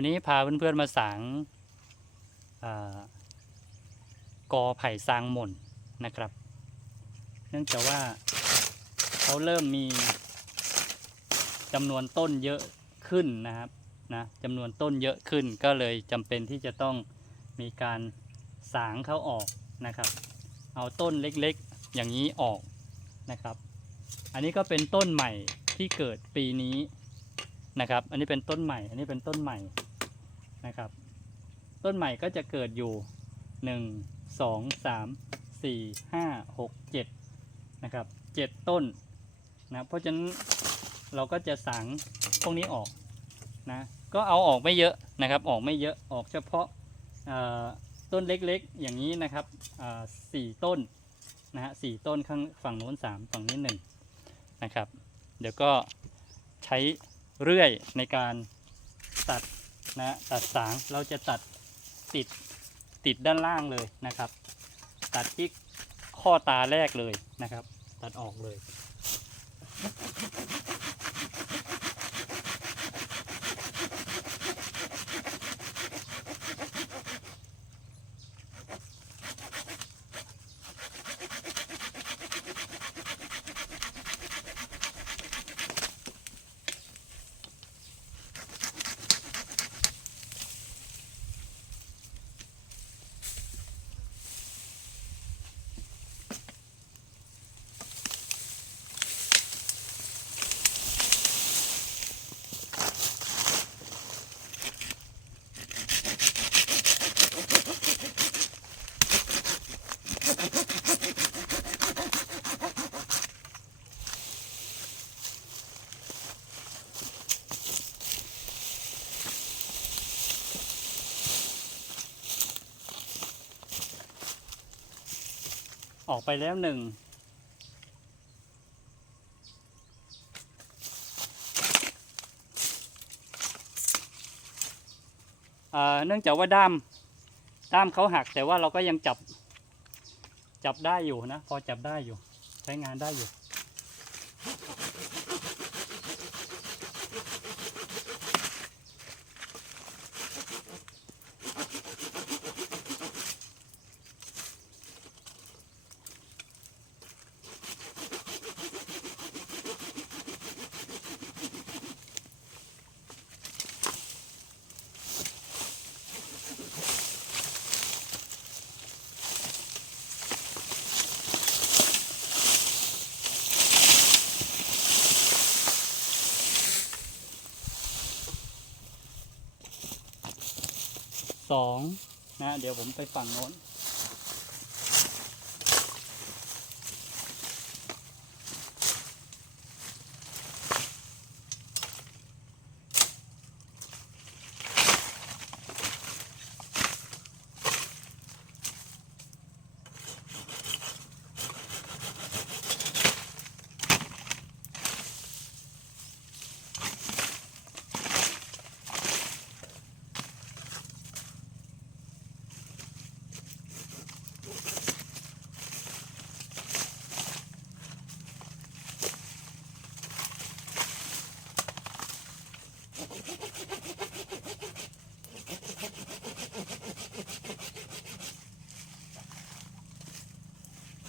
วันนี้พาเพื่อนๆมาสางกอไผ่ซางหม่นนะครับ เนื่องจากว่าเขาเริ่มมีจำนวนต้นเยอะขึ้นนะครับนะจำนวนต้นเยอะขึ้นก็เลยจำเป็นที่จะต้องมีการสางเขาออกนะครับ เอาต้นเล็กๆอย่างนี้ออกนะครับ อันนี้ก็เป็นต้นใหม่ที่เกิดปีนี้นะครับ อันนี้เป็นต้นใหม่ อันนี้เป็นต้นใหม่ นะครับ ต้นใหม่ก็จะเกิดอยู่หนึ่งสองสามสี่ห้าหกเจ็ดนะครับเจ็ดต้นนะเพราะฉะนั้นเราก็จะสางพวกนี้ออกนะก็เอาออกไม่เยอะนะครับ ออกไม่เยอะออกเฉพาะต้นเล็กๆ อย่างนี้นะครับสี่ต้นนะฮะสี่ต้นข้างฝั่งโน้นสามฝั่งนี้หนึ่งนะครับ เดี๋ยวก็ใช้เรื่อยในการตัด นะตัดสางเราจะตัดติดติดด้านล่างเลยนะครับ ตัดที่ข้อตาแรกเลยนะครับ ตัดออกเลย ออกไปแล้วหนึ่งเนื่องจากว่าด้ามด้ามเขาหักแต่ว่าเราก็ยังจับจับได้อยู่นะ พอจับได้อยู่ ใช้งานได้อยู่ สองนะ เดี๋ยวผมไปฝั่งโน้น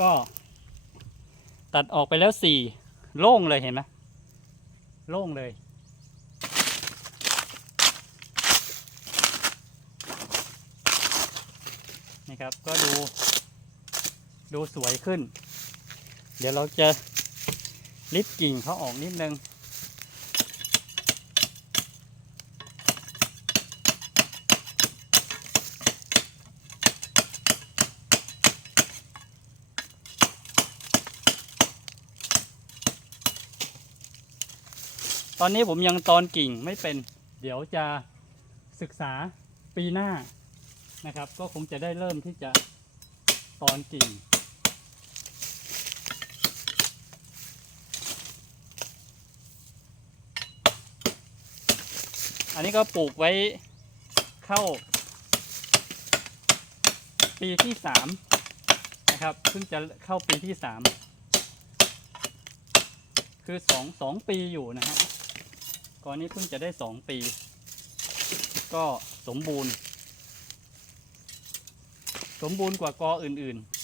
ก็ ตัดออกไปแล้วสี่โล่งเลยเห็นไหมโล่งเลย นี่ครับก็ดู ดูสวยขึ้น เดี๋ยวเราจะลิดกิ่งเขาออกนิดนึง ตอนนี้ผมยังตอนกิ่งไม่เป็น เดี๋ยวจะศึกษาปีหน้านะครับ ก็คงจะได้เริ่มที่จะตอนกิ่ง อันนี้ก็ปลูกไว้เข้า ปีที่สามนะครับเพิ่งจะเข้าปีที่สามคือสองสองปีอยู่นะฮะ ก่อนนี้เพิ่งจะได้สองปี ก็สมบูรณ์ สมบูรณ์กว่ากออื่น ๆ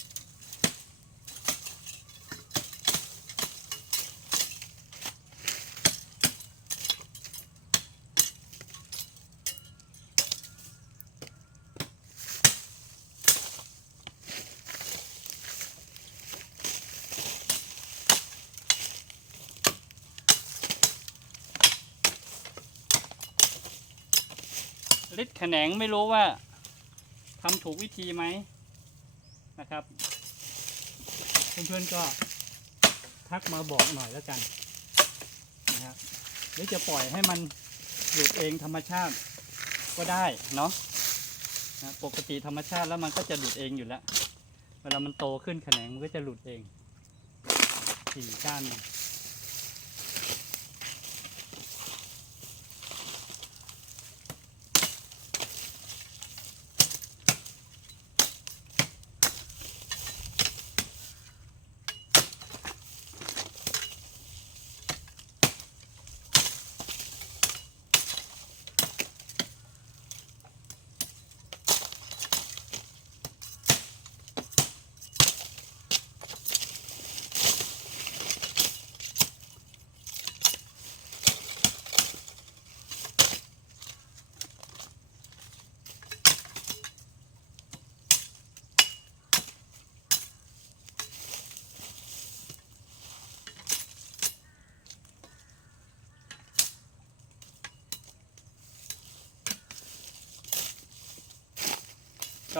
ลิดแขนงไม่รู้ว่าทำถูกวิธีไหมนะครับ เพื่อนๆก็ทักมาบอกหน่อยแล้วกันนะครับหรือจะปล่อยให้มันหลุดเองธรรมชาติก็ได้เนาะนะปกติธรรมชาติแล้วมันก็จะหลุดเองอยู่แล้ว เวลามันโตขึ้นแขนงมันก็จะหลุดเองสี่ก้านมัน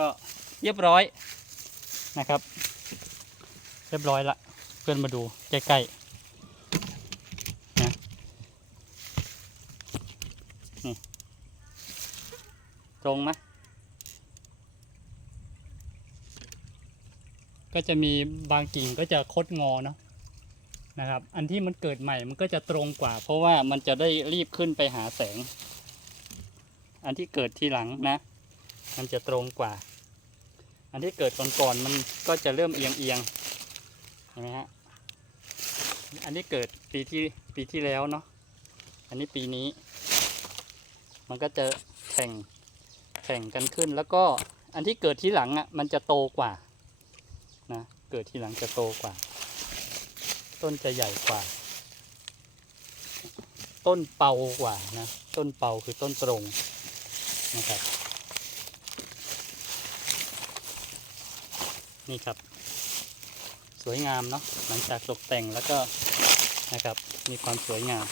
ก็ เรียบร้อยนะครับ เรียบร้อยละเพื่อนมาดูใกล้ๆนะนี่ตรงไหมก็จะมีบางกิ่งก็จะคดงอเนาะนะครับ อันที่มันเกิดใหม่มันก็จะตรงกว่า เพราะว่ามันจะได้รีบขึ้นไปหาแสง อันที่เกิดทีหลังนะ มันจะตรงกว่า อันที่เกิดก่อนๆมันก็จะเริ่มเอียงเอียงๆเห็นไหมฮะอันนี้เกิดปีที่ปีที่แล้วเนาะอันนี้ปีนี้ มันก็จะแข่งแข่งกันขึ้น แล้วก็อันที่เกิดที่หลังอะมันจะโตกว่านะเกิดที่หลังจะโตกว่า ต้นจะใหญ่กว่า ต้นเปากว่านะต้นเปาคือต้นตรงนะครับ นี่ครับ สวยงามเนาะหลังจากตกแต่งแล้วก็นะครับมีความสวยงาม